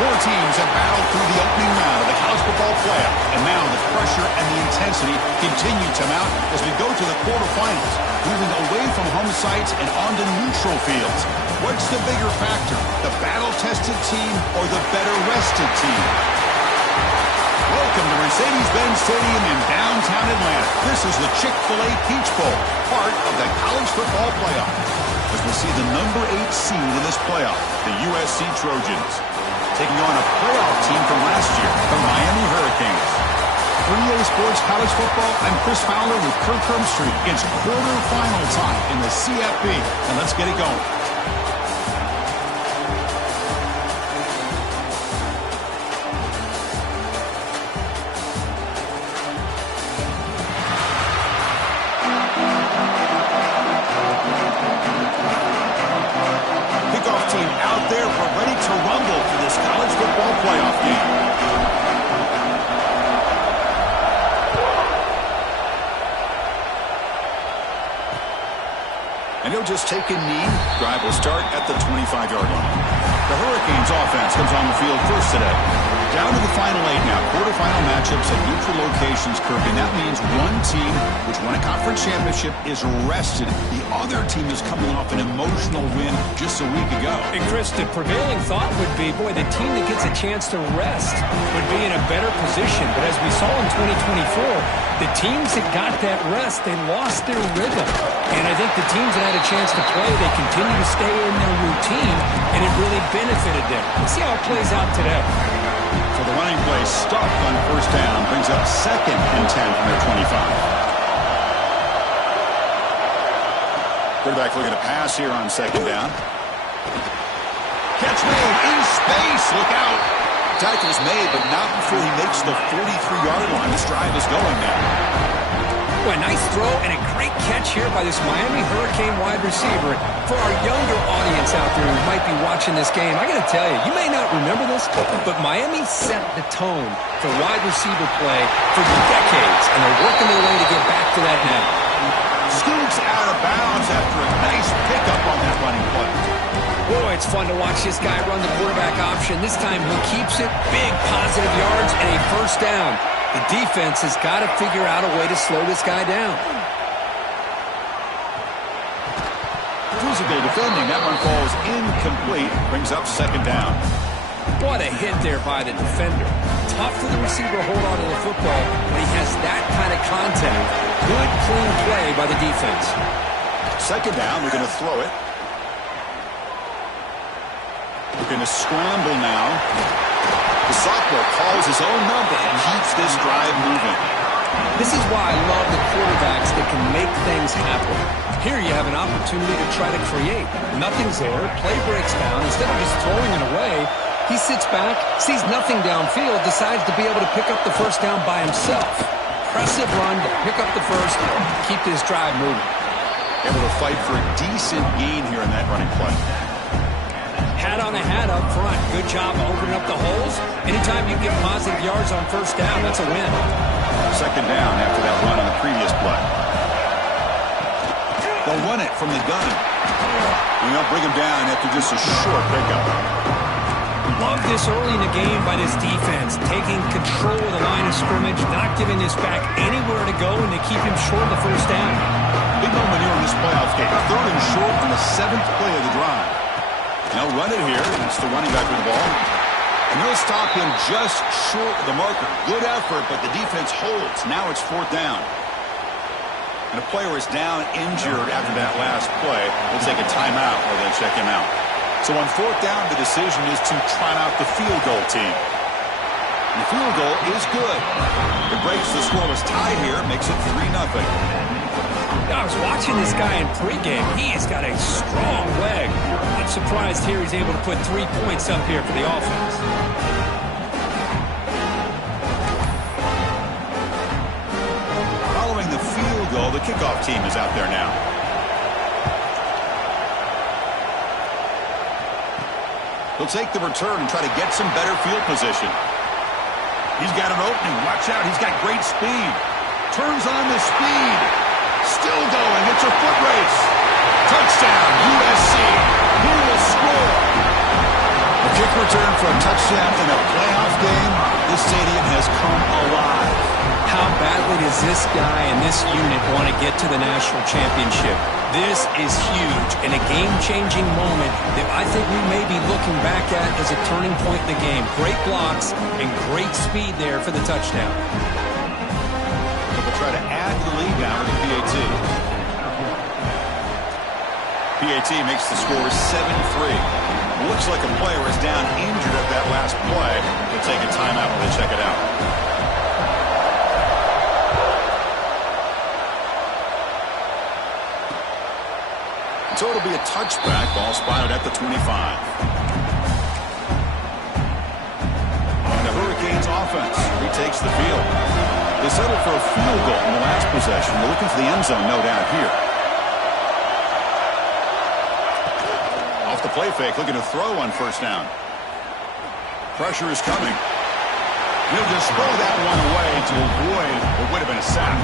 Four teams have battled through the opening round of the college football playoff, and now the pressure and the intensity continue to mount as we go to the quarterfinals, moving away from home sites and onto neutral fields. What's the bigger factor, the battle-tested team or the better-rested team? Welcome to Mercedes-Benz Stadium in downtown Atlanta. This is the Chick-fil-A Peach Bowl, part of the college football playoff. As we see the number 8 seed in this playoff, the USC Trojans, taking on a playoff team from last year, the Miami Hurricanes. For EA Sports College Football, I'm Chris Fowler with Kirk Herbstreit. It's quarterfinal time in the CFB, and let's get it going. And he'll just take a knee. Drive will start at the 25-yard line. The Hurricanes offense comes on the field first today. Down to the final 8 now. Quarterfinal matchups at neutral locations, Kirk. And that means one team which won a conference championship is rested. The other team is coming off an emotional win just a week ago. And Chris, the prevailing thought would be, boy, the team that gets a chance to rest would be in a better position. But as we saw in 2024, the teams that got that rest, they lost their rhythm. And I think the teams that had a chance to play, they continue to stay in their routine, and it really benefited them. Let's see how it plays out today. So the running play stuck on first down, brings up 2nd and 10 from their 25. Quarterback looking to pass here on 2nd down. Catch made in space. Look out. Tackle's made, but not before he makes the 43-yard line. This drive is going now. Well, a nice throw and a great catch here by this Miami Hurricane wide receiver. For our younger audience out there who might be watching this game, I got to tell you, you may not remember this, but Miami set the tone for wide receiver play for decades, and they're working their way to get back to that now. Scoots out of bounds after a nice pickup on that running play. Boy, it's fun to watch this guy run the quarterback option. This time he keeps it, big positive yards, and a first down. The defense has got to figure out a way to slow this guy down. Physical defending. That one falls incomplete. Brings up 2nd down. What a hit there by the defender. Tough for the receiver to hold on to the football when he has that kind of contact. Good, clean play by the defense. 2nd down. We're going to throw it. We're going to scramble now. The sophomore calls his own number and keeps this drive moving. This is why I love the quarterbacks that can make things happen. Here you have an opportunity to try to create. Nothing's there. Play breaks down. Instead of just throwing it away, he sits back, sees nothing downfield, decides to be able to pick up the first down by himself. Impressive run to pick up the first, keep this drive moving. Able to fight for a decent gain here in that running play. Hat on a hat up front. Good job opening up the holes. Anytime you get positive yards on first down, that's a win. 2nd down after that run on the previous play. They'll run it from the gun. And they'll bring him down after just a short pickup. Love this early in the game by this defense. Taking control of the line of scrimmage, not giving this back anywhere to go, and they keep him short of the first down. Big moment here in this playoff game. 3rd and short on the 7th play of the drive. Now run it here. That's the running back with the ball. And he'll stop him just short of the marker. Good effort, but the defense holds. Now it's 4th down. And a player is down injured after that last play. We'll take a timeout or then check him out. So on 4th down, the decision is to trot out the field goal team. And the field goal is good. It breaks the scoreless tie here, makes it 3-0. I was watching this guy in pregame. He has got a strong leg. Not surprised here he's able to put 3 points up here for the offense. Following the field goal, the kickoff team is out there now. He'll take the return and try to get some better field position. He's got an opening. Watch out. He's got great speed. Turns on the speed. Still going. It's a foot race. Touchdown, USC. Who will score? The Kick return for a touchdown in a playoff game. This stadium has come alive. How badly does this guy and this unit want to get to the national championship? This is huge and a game-changing moment that I think we may be looking back at as a turning point in the game. Great blocks and great speed there for the touchdown. They'll try to add to the lead now with the PAT. PAT makes the score 7-3. Looks like a player is down injured at that last play. They'll take a timeout when they check it out. So it'll be a touchback. Ball spotted at the 25. And the Hurricanes offense retakes the field. They settled for a field goal in the last possession. They're looking for the end zone, no doubt, here. Off the play fake, looking to throw on first down. Pressure is coming. He'll just throw that one away to avoid what would have been a sack.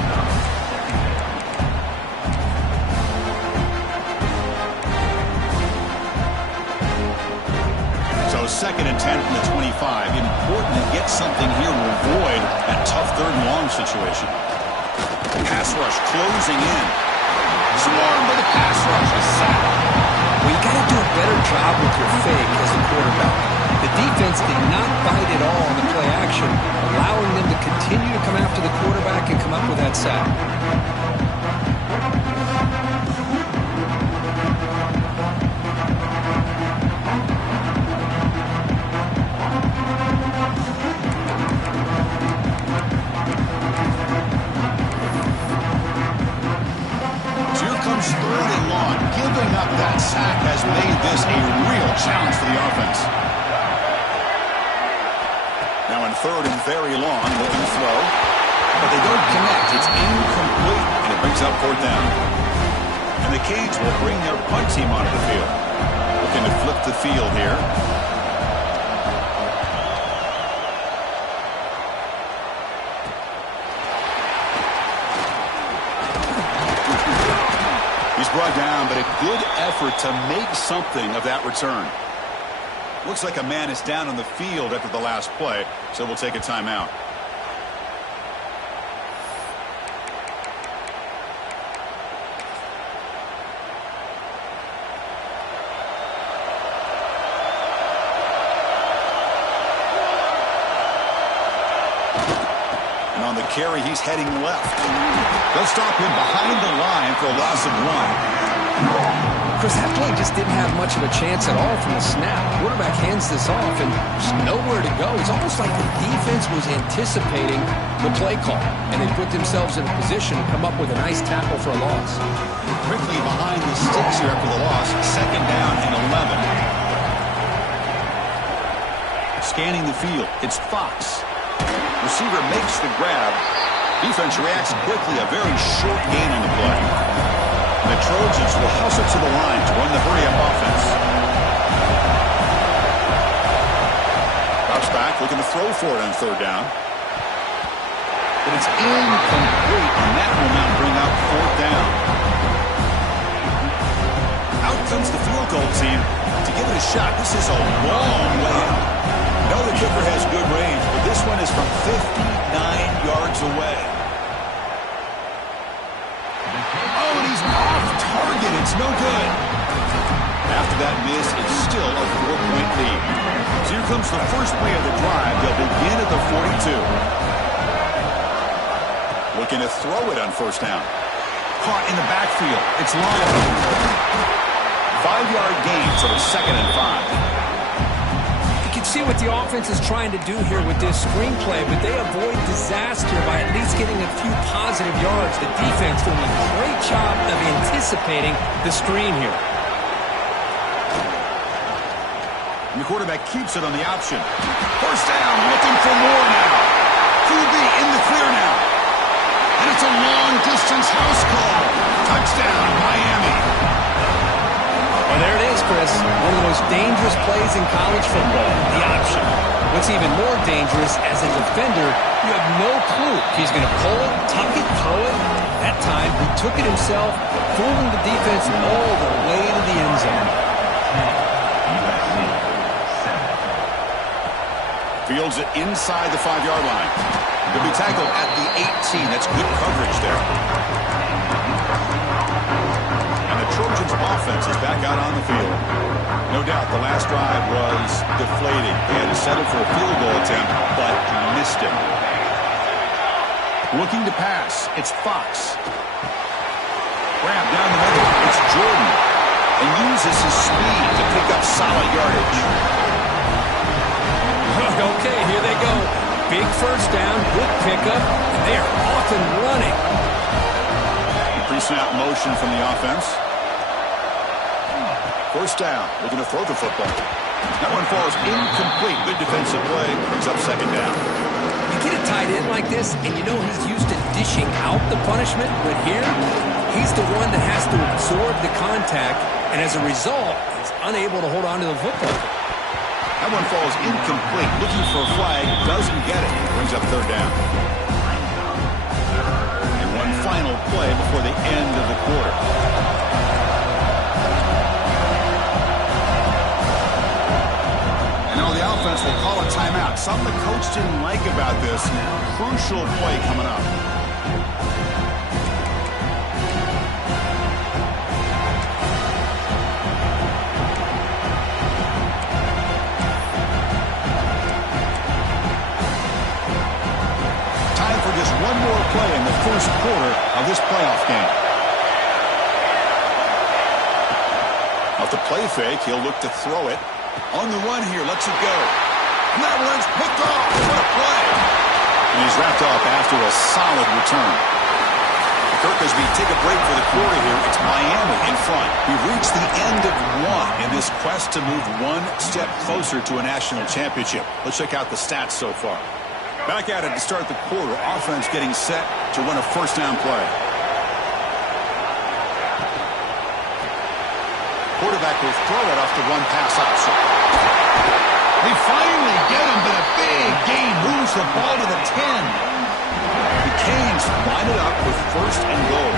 Second and 10 from the 25. Important to get something here to avoid that tough third and long situation. Pass rush closing in. Swarmed by the pass rush. A sack. Well, you got to do a better job with your fake as a quarterback. The defense did not bite at all on the play action, allowing them to continue to come after the quarterback and come up with that sack. Giving up that sack has made this a real challenge for the offense. Now in third and very long, looking to throw. But they don't connect. It's incomplete, and it brings up fourth down. And the Canes will bring their punt team onto the field. Looking to flip the field here. Brought down, but a good effort to make something of that return. Looks like a man is down on the field after the last play, so we'll take a timeout. And on the carry, he's heading left. They'll stop him behind the line for a loss of 1. Chris, that play just didn't have much of a chance at all from the snap. Quarterback hands this off, and there's nowhere to go. It's almost like the defense was anticipating the play call, and they put themselves in a position to come up with a nice tackle for a loss. Quickly behind the sticks here after the loss. Second down and 11. Scanning the field. It's Fox. Receiver makes the grab. Defense reacts quickly. A very short gain on the play. The Trojans will hustle to the line to run the hurry-up offense. Drops back, looking to throw for it on third down. But it's incomplete, and that will now bring up fourth down. Out comes the field goal team to give it a shot. This is a long way out. No, the kicker has good range, but this one is from 59 yards away. Oh, and he's off target. It's no good. After that miss, it's still a 4-point lead. So here comes the first play of the drive. They'll begin at the 42. Looking to throw it on first down. Caught in the backfield. It's long. 5-yard gain, so it's 2nd and 5. You can see what the offense is trying to do here with this screenplay, but they avoid disaster by at least getting a few positive yards. The defense doing a great job of anticipating the screen here. And the quarterback keeps it on the option. First down, looking for more now. QB in the clear now. And it's a long-distance house call. Touchdown, Miami. Well, there it is, Chris. One of the most dangerous plays in college football, the option. What's even more dangerous, as a defender, you have no clue if he's going to pull it, tuck it, throw it. That time, he took it himself, fooling the defense all the way to the end zone. Fields it inside the 5-yard line. He'll be tackled at the 18. That's good coverage there. And the Trojans' offense is back out on the field. No doubt the last drive was deflating. They had to settle for a field goal attempt, but missed it. Looking to pass. It's Fox. Grab down the middle. It's Jordan. And uses his speed to pick up solid yardage. Okay, here they go. Big first down, good pickup, and they are off and running. Pre-snap motion from the offense. First down, looking to throw the football. That one falls incomplete. Good defensive play, brings up second down. You get a tight end like this, and you know he's used to dishing out the punishment, but here, he's the one that has to absorb the contact, and as a result, he's unable to hold on to the football. That one falls incomplete. Looking for a flag, doesn't get it. Brings up third down. And one final play before the end of the quarter. And now the offense will call a timeout. Something the coach didn't like about this. Crucial play coming up. Just one more play in the first quarter of this playoff game. Off the play fake, he'll look to throw it. On the run here, lets it go. And that one's picked off. What a play. And he's wrapped up after a solid return. Kirk, as we take a break for the quarter here, it's Miami in front. We've reached the end of one in this quest to move one step closer to a national championship. Let's check out the stats so far. Back at it to start the quarter. Offense getting set to run a first down play. Quarterback will throw it off the run pass option. They finally get him, but a big gain moves the ball to the 10. The Canes line it up with first and goal.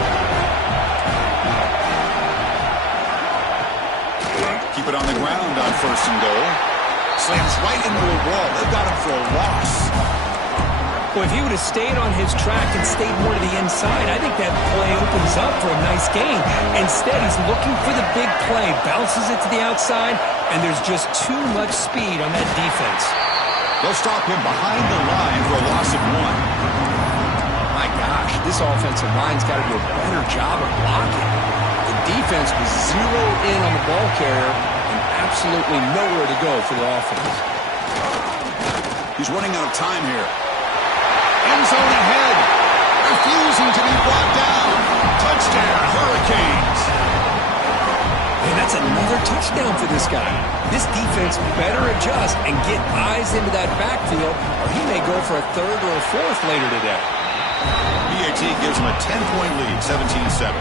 Keep it on the ground on first and goal. Slams right into a wall. They've got him for a loss. Well, if he would have stayed on his track and stayed more to the inside, I think that play opens up for a nice gain. Instead, he's looking for the big play, bounces it to the outside, and there's just too much speed on that defense. They'll stop him behind the line for a loss of 1. My gosh, this offensive line's got to do a better job of blocking. The defense was zeroed in on the ball carrier and absolutely nowhere to go for the offense. He's running out of time here. End zone ahead. Refusing to be brought down. Touchdown, Hurricanes. And that's another touchdown for this guy. This defense better adjust and get eyes into that backfield, or he may go for a third or a fourth later today. BAT gives him a 10-point lead, 17-7.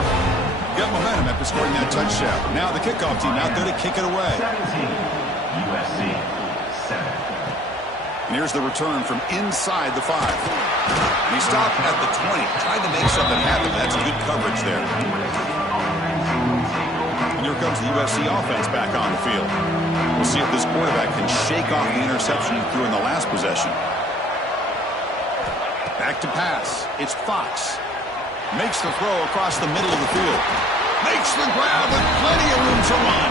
Got momentum after scoring that touchdown. Now the kickoff team out there to kick it away. 17, USC, 7. And here's the return from inside the 5. And he stopped at the 20, trying to make something happen. That's good coverage there. And here comes the USC offense back on the field. We'll see if this quarterback can shake off the interception he threw in the last possession. Back to pass. It's Fox. Makes the throw across the middle of the field. Makes the grab with plenty of room to run.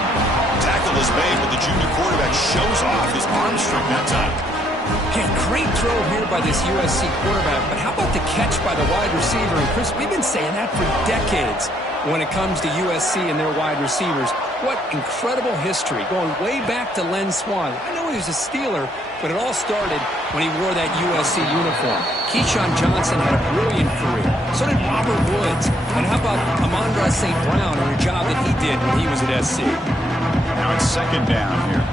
Tackle is made, but the junior quarterback shows off his arm strength that time. Yeah, great throw here by this USC quarterback, but how about the catch by the wide receiver? And Chris, we've been saying that for decades when it comes to USC and their wide receivers. What incredible history, going way back to Len Swan. I know he was a Steeler, but it all started when he wore that USC uniform. Keyshawn Johnson had a brilliant career. So did Robert Woods. And how about Amon-Ra St. Brown and the job that he did when he was at SC? Now it's second down here.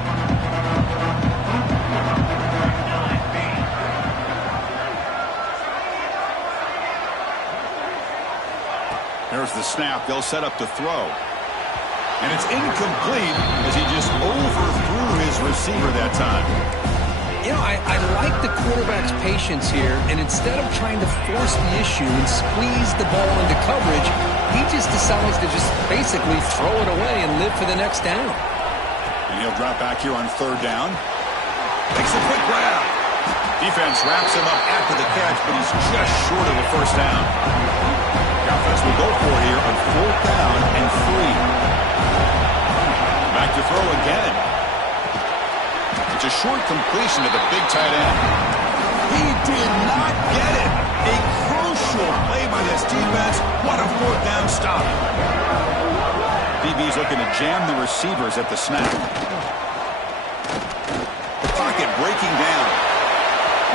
There's the snap. They'll set up to throw. And it's incomplete as he just overthrew his receiver that time. You know, I like the quarterback's patience here, and instead of trying to force the issue and squeeze the ball into coverage, he just decides to just basically throw it away and live for the next down. And he'll drop back here on third down. Makes a quick grab. Defense wraps him up after the catch, but he's just short of the first down. The offense will go for it here on 4th down and 3. Back to throw again. It's a short completion to the big tight end. He did not get it. A crucial play by this defense. What a 4th down stop. DB's looking to jam the receivers at the snap. The pocket breaking down.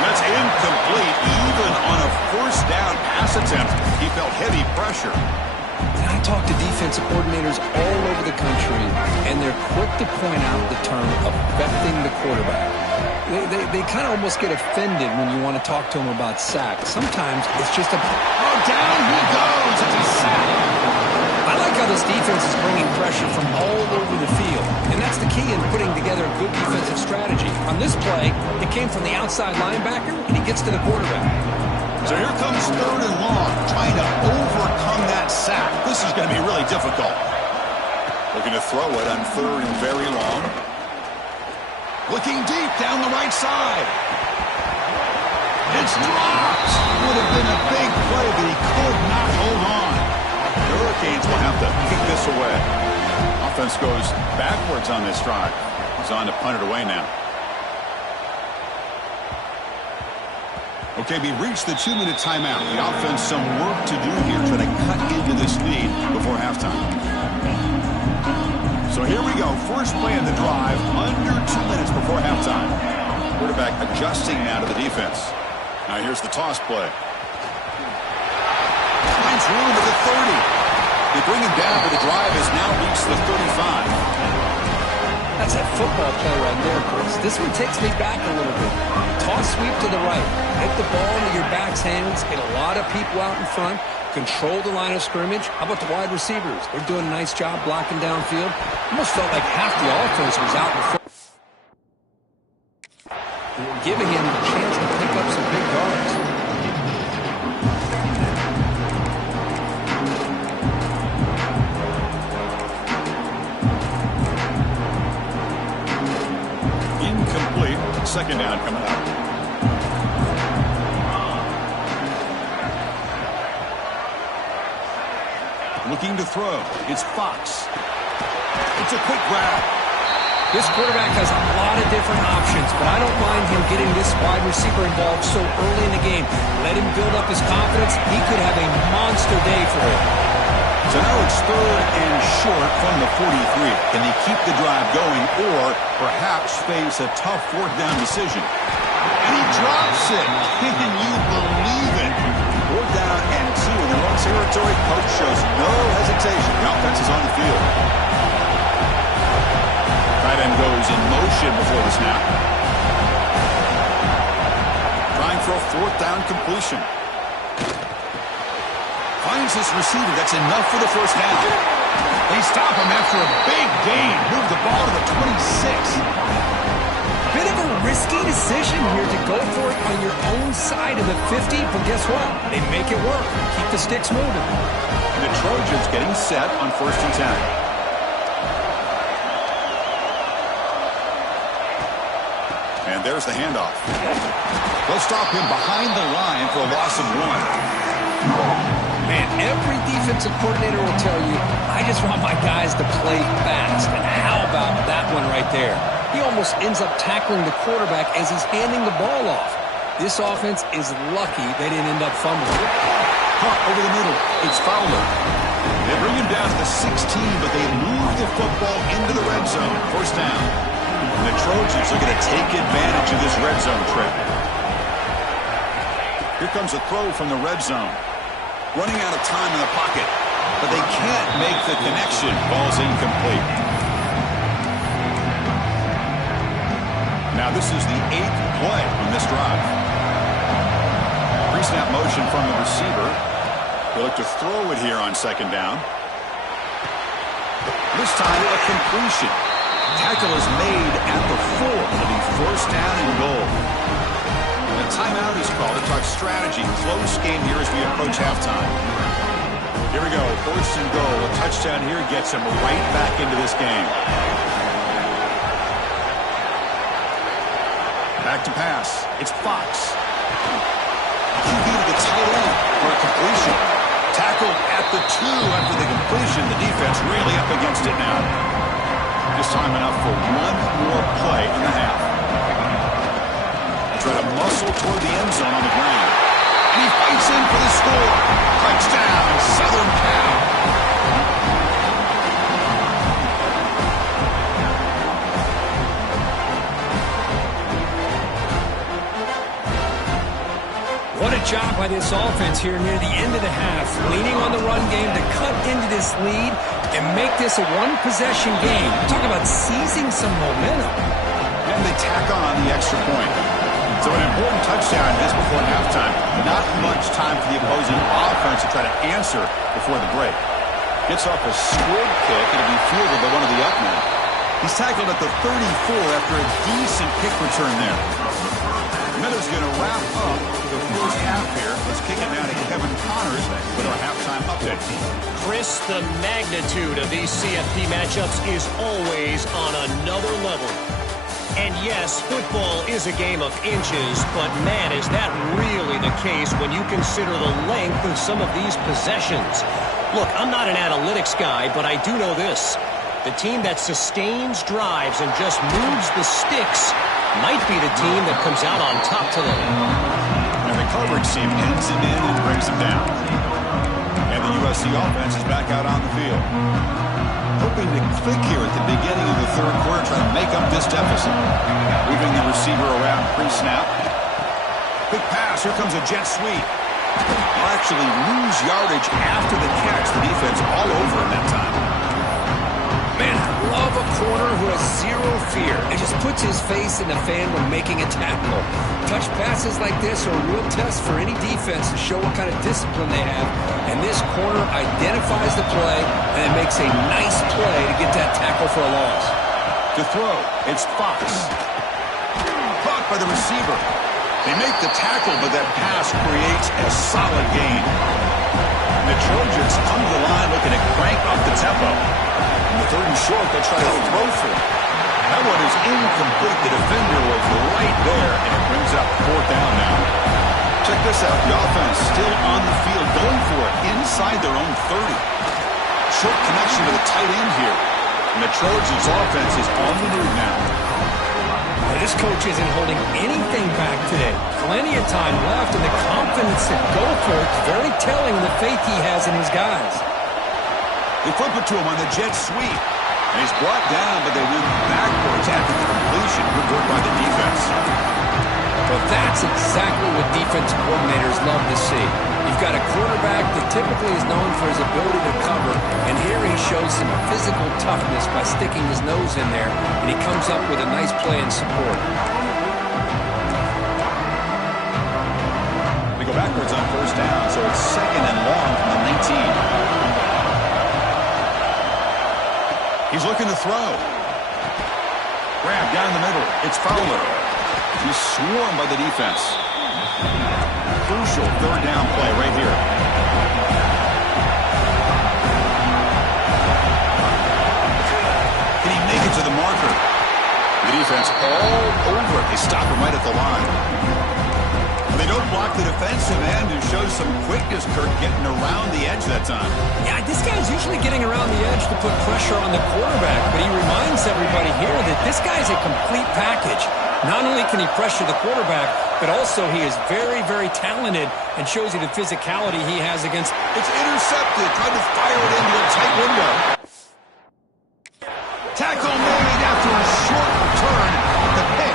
That's incomplete. Even on a 1st down pass attempt, he felt heavy pressure. I talk to defensive coordinators all over the country, and they're quick to point out the term affecting the quarterback. They kind of almost get offended when you want to talk to them about sacks. Sometimes it's just a... Oh, down he goes. It's a sack. I like how this defense is bringing pressure from all over the field, and that's the key in putting together a good defensive strategy. On this play, it came from the outside linebacker, and he gets to the quarterback. So here comes 3rd and long, trying to overcome that sack. This is going to be really difficult. Looking to throw it on 3rd and very long. Looking deep down the right side. It's dropped. Would have been a big play, but he could not hold on. The Hurricanes will have to kick this away. Offense goes backwards on this drive. He's on to punt it away now. Okay, we reached the 2-minute timeout. The offense some work to do here, trying to cut into this lead before halftime. So here we go. First play of the drive, under 2 minutes before halftime. Quarterback adjusting now to the defense. Now here's the toss play. Finds room at the 30. They bring him down, but the drive has now reached the 35. That's a football play right there, Chris. This one takes me back a little bit. Toss sweep to the right. Hit the ball into your back's hands. Hit a lot of people out in front. Control the line of scrimmage. How about the wide receivers? They're doing a nice job blocking downfield. Almost felt like half the offense was out in front, giving him a chance to pick up some big yards. Incomplete. 2nd down coming up. Looking to throw. It's Fox. It's a quick grab. This quarterback has a lot of different options, but I don't mind him getting this wide receiver involved so early in the game. Let him build up his confidence. He could have a monster day for him. So now it's 3rd and short from the 43. Can they keep the drive going or perhaps face a tough 4th down decision? And he drops it. Can you believe it? 4th down and 2 in their own territory. Coach shows no hesitation. The offense is on the field. Tight end goes in motion before the snap. Trying for a 4th down completion. Finds this receiver. That's enough for the first down. They stop him after a big gain. Move the ball to the 26. Bit of a risky decision here to go for it on your own side of the 50, but guess what? They make it work. Keep the sticks moving. The Trojans getting set on 1st and 10. And there's the handoff. They'll stop him behind the line for a loss of 1. Man, every defensive coordinator will tell you, I just want my guys to play fast. And how about that one right there? He almost ends up tackling the quarterback as he's handing the ball off. This offense is lucky they didn't end up fumbling. Caught over the middle. It's Fowler. They bring him down to the 16, but they move the football into the red zone. First down. And the Trojans are going to take advantage of this red zone trip. Here comes a throw from the red zone. Running out of time in the pocket, but they can't make the connection. Ball's incomplete. Now this is the 8th play on this drive. Pre-snap motion from the receiver. They look to throw it here on 2nd down. This time a completion. Tackle is made at the 4. It'll be 1st down and goal. A timeout is called to talk strategy. Close game here as we approach halftime. Here we go. 1st and goal. A touchdown here gets him right back into this game. Back to pass. It's Fox. QB to the tight end for a completion. Tackled at the 2 after the completion. The defense really up against it now. Just time enough for one more play in the half. They try to muscle toward the end zone on the ground. And he fights in for the score. Touchdown, Southern Cal. What a job by this offense here near the end of the half, leaning on the run game to cut into this lead and make this a one-possession game. Talk about seizing some momentum. And they tack on the extra point. So an important touchdown just before halftime. Not much time for the opposing offense to try to answer before the break. Gets off a squib kick. It'll be fielded by one of the up men. He's tackled at the 34 after a decent kick return there. Miller's going to wrap up the first half here. Let's kick it now to Kevin Connors with our halftime update. Chris, the magnitude of these CFP matchups is always on another level. And yes, football is a game of inches, but man, is that really the case when you consider the length of some of these possessions. Look, I'm not an analytics guy, but I do know this. The team that sustains drives and just moves the sticks might be the team that comes out on top today. And the coverage team ends him in and brings him down. And the USC offense is back out on the field. Hoping to click here at the beginning of the third quarter, trying to make up this deficit. Moving the receiver around pre-snap. Quick pass, here comes a jet sweep. He'll actually lose yardage after the catch. The defense all over him that time. Man, I love a corner who has zero fear and just puts his face in the fan when making a tackle. Touch passes like this are a real test for any defense to show what kind of discipline they have. And this corner identifies the play and it makes a nice play to get that tackle for a loss. To throw, it's Fox. Caught by the receiver. They make the tackle, but that pass creates a solid gain. The Trojans come to the line looking to crank up the tempo. In the third and short, they'll try to throw for it. That one is incomplete. The defender was right there, and it brings up fourth down now. Check this out. The offense still on the field, going for it inside their own 30. Short connection to the tight end here. And the Trojans' offense is on the move now. This coach isn't holding anything back today. Plenty of time left, and the confidence to go for it is very telling of the faith he has in his guys. They flip it to him on the jet sweep. And he's brought down, but they went backwards after the completion. Good work by the defense. Well, that's exactly what defense coordinators love to see. You've got a quarterback that typically is known for his ability to cover, and here he shows some physical toughness by sticking his nose in there, and he comes up with a nice play and support. They go backwards on first down, so it's second and long from the 19. He's looking to throw. Grab down the middle. It's Fowler. He's swarmed by the defense. Crucial third down play right here. Can he make it to the marker? The defense all over it. They stop him right at the line. They don't block the defensive end, who shows some quickness, Kirk, getting around the edge that time. Yeah, this guy's usually getting around the edge to put pressure on the quarterback, but he reminds everybody here that this guy's a complete package. Not only can he pressure the quarterback, but also he is very, very talented and shows you the physicality he has against. It's intercepted, trying to fire it into a tight window. Tackle made after a short return. The pick.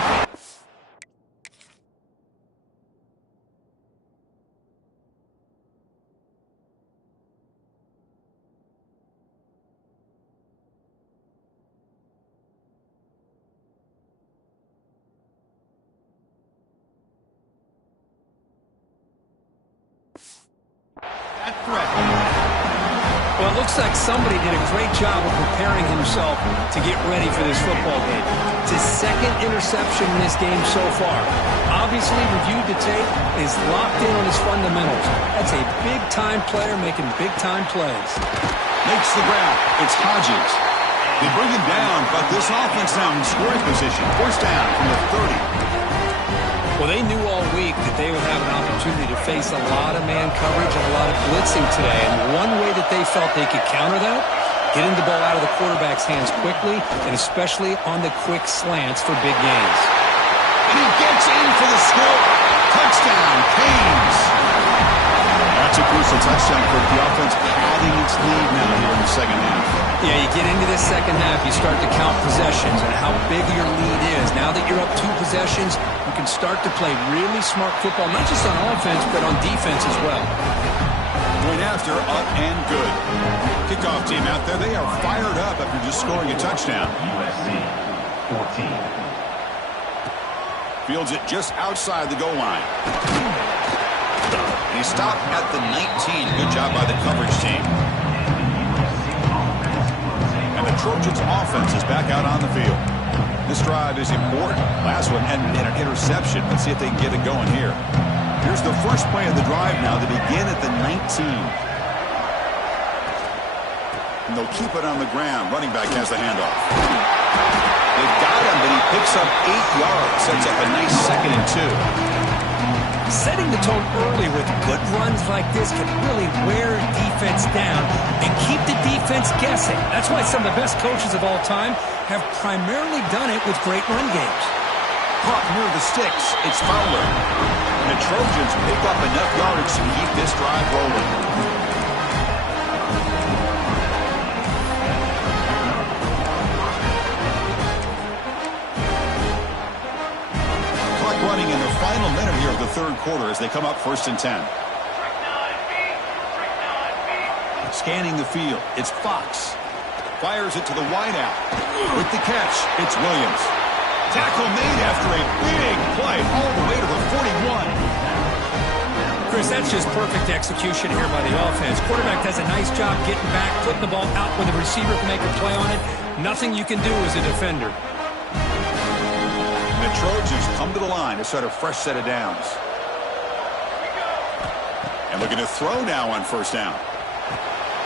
Well, it looks like somebody did a great job of preparing himself to get ready for this football game. It's his second interception in this game so far. Obviously, reviewed the tape, is locked in on his fundamentals. That's a big-time player making big-time plays. Makes the grab. It's Hodges. They bring him down, but this offense now in scoring position. First down from the 30. Well, they knew all week that they would have an opportunity to face a lot of man coverage and a lot of blitzing today. And one way that they felt they could counter that, getting the ball out of the quarterback's hands quickly, and especially on the quick slants for big gains. And he gets in for the score. Touchdown, Canes. That's a crucial touchdown for the offense, padding its lead now here in the second half. Yeah, you get into this second half, you start to count possessions and how big your lead is. Now that you're up 2 possessions, you can start to play really smart football, not just on offense, but on defense as well. Point after, up and good. Kickoff team out there, they are fired up after just scoring a touchdown. USC 14. Fields it just outside the goal line. And he stopped at the 19. Good job by the coverage team. And the Trojans' offense is back out on the field. This drive is important. Last one ended in an interception. Let's see if they can get it going here. Here's the first play of the drive now. They begin at the 19. And they'll keep it on the ground. Running back has the handoff. They've got him, but he picks up 8 yards. Sets up a nice 2nd and 2. Setting the tone early with good runs like this can really wear a defense down and keep the defense guessing. That's why some of the best coaches of all time have primarily done it with great run games. Caught near the sticks. It's Fowler. And the Trojans pick up enough yardage to keep this drive rolling. Running in the final minute here of the 3rd quarter as they come up 1st and 10. Scanning the field, it's Fox. Fires it to the wideout. With the catch, it's Williams. Tackle made after a big play all the way to the 41. Chris, that's just perfect execution here by the offense. Quarterback does a nice job getting back, putting the ball out where the receiver can make a play on it. Nothing you can do as a defender. The Trojans come to the line to start a fresh set of downs. And looking to throw now on 1st down.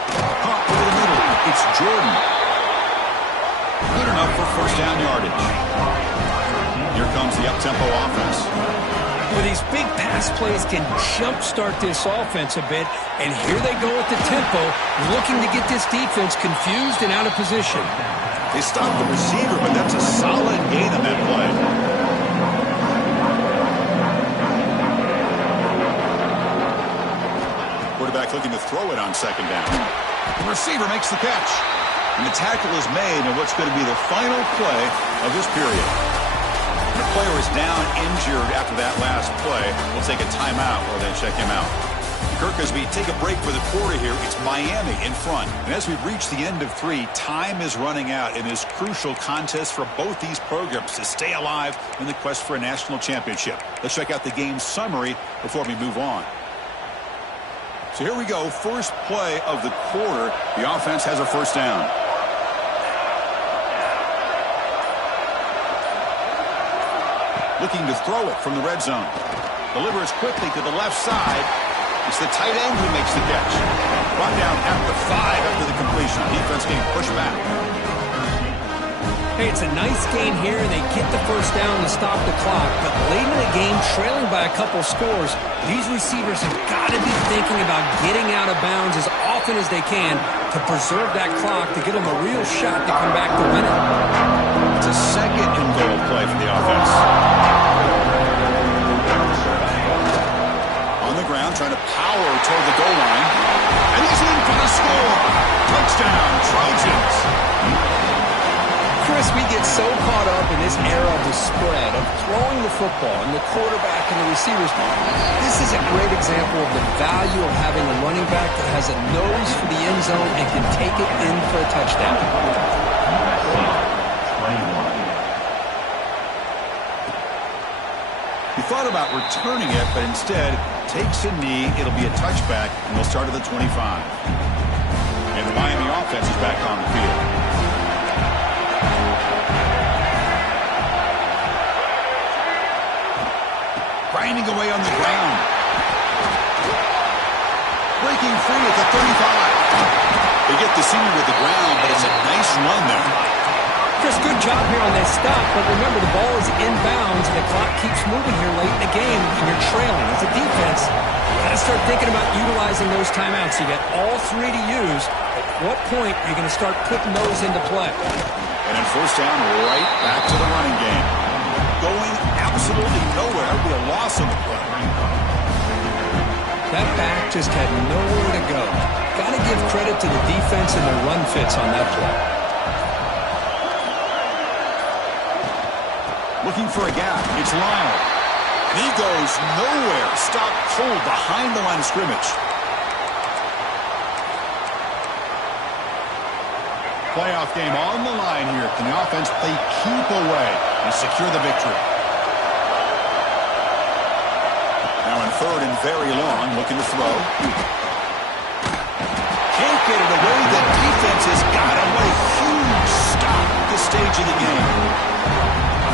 Caught over the middle. It's Jordan. Good enough for 1st down yardage. Here comes the up-tempo offense. Well, these big pass plays can jumpstart this offense a bit, and here they go at the tempo, looking to get this defense confused and out of position. They stopped the receiver, but that's a solid gain on that play. Quarterback looking to throw it on 2nd down. The receiver makes the catch. And the tackle is made in what's going to be the final play of this period. The player is down injured after that last play. We'll take a timeout while they check him out. Kirk, as we take a break for the quarter here, it's Miami in front. And as we reach the end of 3, time is running out in this crucial contest for both these programs to stay alive in the quest for a national championship. Let's check out the game summary before we move on. So here we go, first play of the quarter. The offense has a 1st down. Looking to throw it from the red zone. Delivers quickly to the left side. It's the tight end who makes the catch. Brought down at the 5 after the completion. Defense getting pushed back. Hey, it's a nice gain here, and they get the 1st down to stop the clock. But late in the game, trailing by a couple scores, these receivers have got to be thinking about getting out of bounds as often as they can to preserve that clock to give them a real shot to come back to win it. It's a 2nd and goal play for the offense. On the ground, trying to power toward the goal line. And he's in for the score. Touchdown, Trojans. Chris, we get so caught up in this era of the spread, of throwing the football and the quarterback and the receivers. This is a great example of the value of having a running back that has a nose for the end zone and can take it in for a touchdown. He thought about returning it, but instead takes a knee. It'll be a touchback, and they'll start at the 25. And the Miami offense is back on the field. Grinding away on the ground. Breaking free at the 35. They get the senior to the ground, but it's a nice run there. Chris, good job here on that stop, but remember the ball is inbounds and the clock keeps moving here late in the game and you're trailing. As a defense, you got to start thinking about utilizing those timeouts. You got all three to use. At what point are you going to start putting those into play? And then first down, right back to the running game. Going absolutely nowhere. Be a loss on the play. That back just had nowhere to go. Got to give credit to the defense and their run fits on that play. Looking for a gap. It's Lyle. And he goes nowhere. Stop cold behind the line of scrimmage. Playoff game on the line here. Can the offense play keep away and secure the victory? Now in third and very long, looking to throw. Can't get it away. The defense has got away. Huge stop at this stage of the game.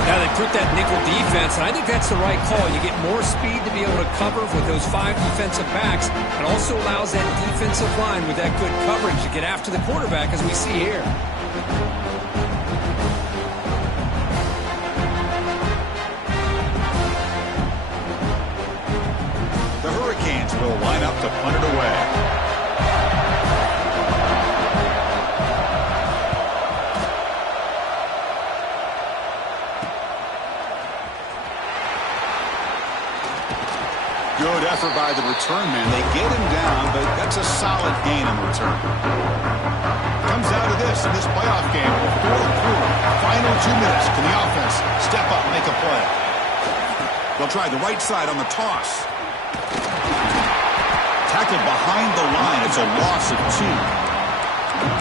Now they put that nickel defense, and I think that's the right call. You get more speed to be able to cover with those 5 defensive backs. It also allows that defensive line with that good coverage to get after the quarterback, as we see here. The Hurricanes will line up to punt it away. Good effort by the return man. They get him down, but that's a solid gain on the return. Comes down to this in this playoff game. Fourth quarter, final 2 minutes. Can the offense step up, make a play? They'll try the right side on the toss. Tackled behind the line. It's a loss of 2.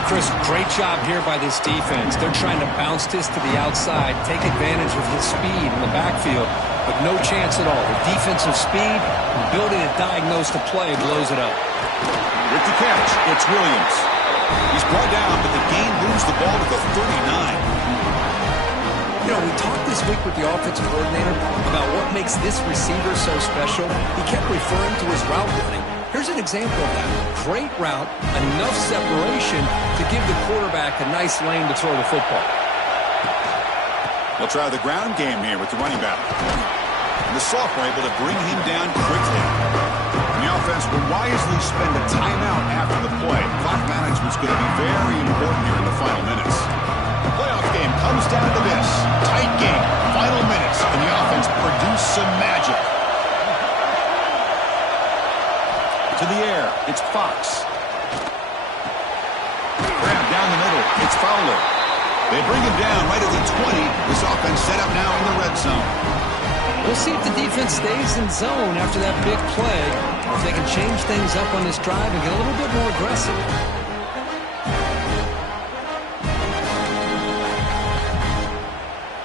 Chris, great job here by this defense. They're trying to bounce this to the outside, take advantage of his speed in the backfield, but no chance at all. The defensive speed, ability to diagnose the play, blows it up. With the catch, it's Williams. He's brought down, but the game moves the ball to the 39. You know, we talked this week with the offensive coordinator about what makes this receiver so special. He kept referring to his route running. Here's an example of that. Great route, enough separation to give the quarterback a nice lane to throw the football. They'll try the ground game here with the running back. And the sophomore able to bring him down quickly. And the offense will wisely spend a timeout after the play. Clock management's going to be very important here in the final minutes. The playoff game comes down to this. Tight game, final minutes, and the offense produce some magic. To the air, it's Fox. Grab down the middle, it's Fowler. They bring him down right at the 20. This offense set up now in the red zone. We'll see if the defense stays in zone after that big play, or if they can change things up on this drive and get a little bit more aggressive.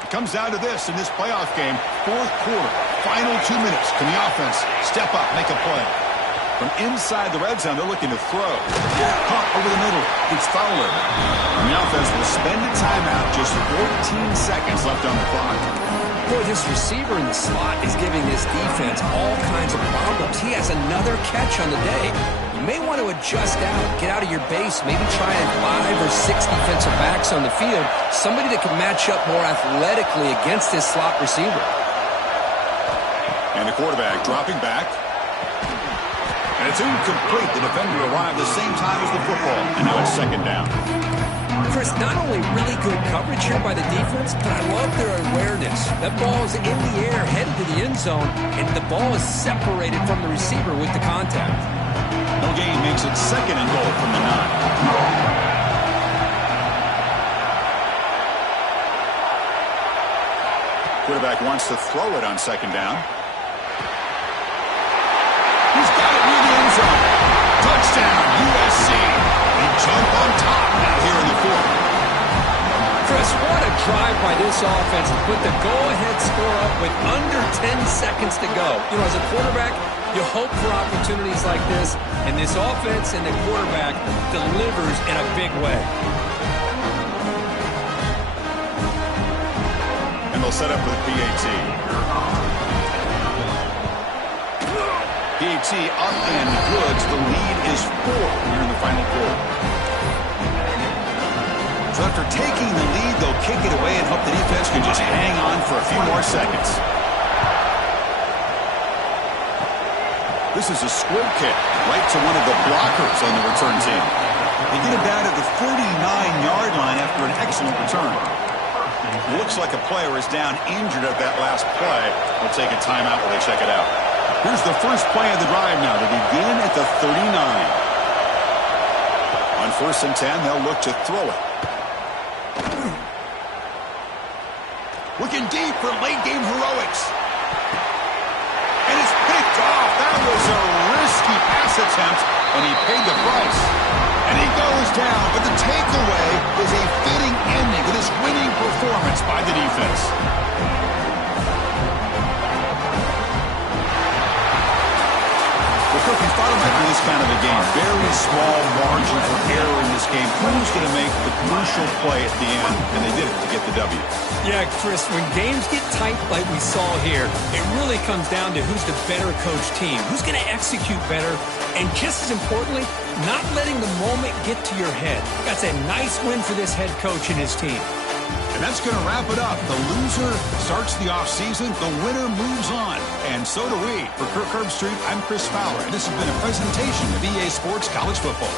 It comes down to this in this playoff game. Fourth quarter, final 2 minutes. Can the offense step up, make a play? From inside the red zone, they're looking to throw. Pump over the middle. It's Fowler. And the offense will spend a timeout. Just 14 seconds left on the clock. Boy, this receiver in the slot is giving this defense all kinds of problems. He has another catch on the day. You may want to adjust out, get out of your base, maybe try 5 or 6 defensive backs on the field. Somebody that can match up more athletically against this slot receiver. And the quarterback dropping back. And it's incomplete. The defender arrived the same time as the football. And now it's second down. Chris, not only really good coverage here by the defense, but I love their awareness. That ball is in the air, headed to the end zone, and the ball is separated from the receiver with the contact. No gain makes it second and goal from the 9. Quarterback wants to throw it on second down. He's got it near the end zone. Touchdown, USC. They jump on top now here in the fourth. Chris, what a drive by this offense to put the go-ahead score up with under 10 seconds to go. You know, as a quarterback, you hope for opportunities like this, and this offense and the quarterback delivers in a big way. And they'll set up with PAT. PAT up and good. The lead is 4 here in the final quarter. So after taking the lead, they'll kick it away and hope the defense can just hang on for a few more seconds. This is a squib kick right to one of the blockers on the return team. They get it down at the 49-yard line after an excellent return. Looks like a player is down injured at that last play. We'll take a timeout while they check it out. Here's the first play of the drive now. They begin at the 39. On 1st and 10, they'll look to throw it. Looking deep for late-game heroics. And it's picked off. That was a risky pass attempt, and he paid the price. And he goes down, but the takeaway is a fitting ending to this winning performance by the defense. Well, Cook, you thought about this kind of a game. Very small margin for error in this game. Who's going to make the crucial play at the end? And they did it to get the W. Yeah, Chris, when games get tight like we saw here, it really comes down to who's the better coached team, who's going to execute better, and just as importantly, not letting the moment get to your head. That's a nice win for this head coach and his team. And that's going to wrap it up. The loser starts the offseason. The winner moves on. And so do we. For Kirk Herbstreit, I'm Chris Fowler. And this has been a presentation of EA Sports College Football.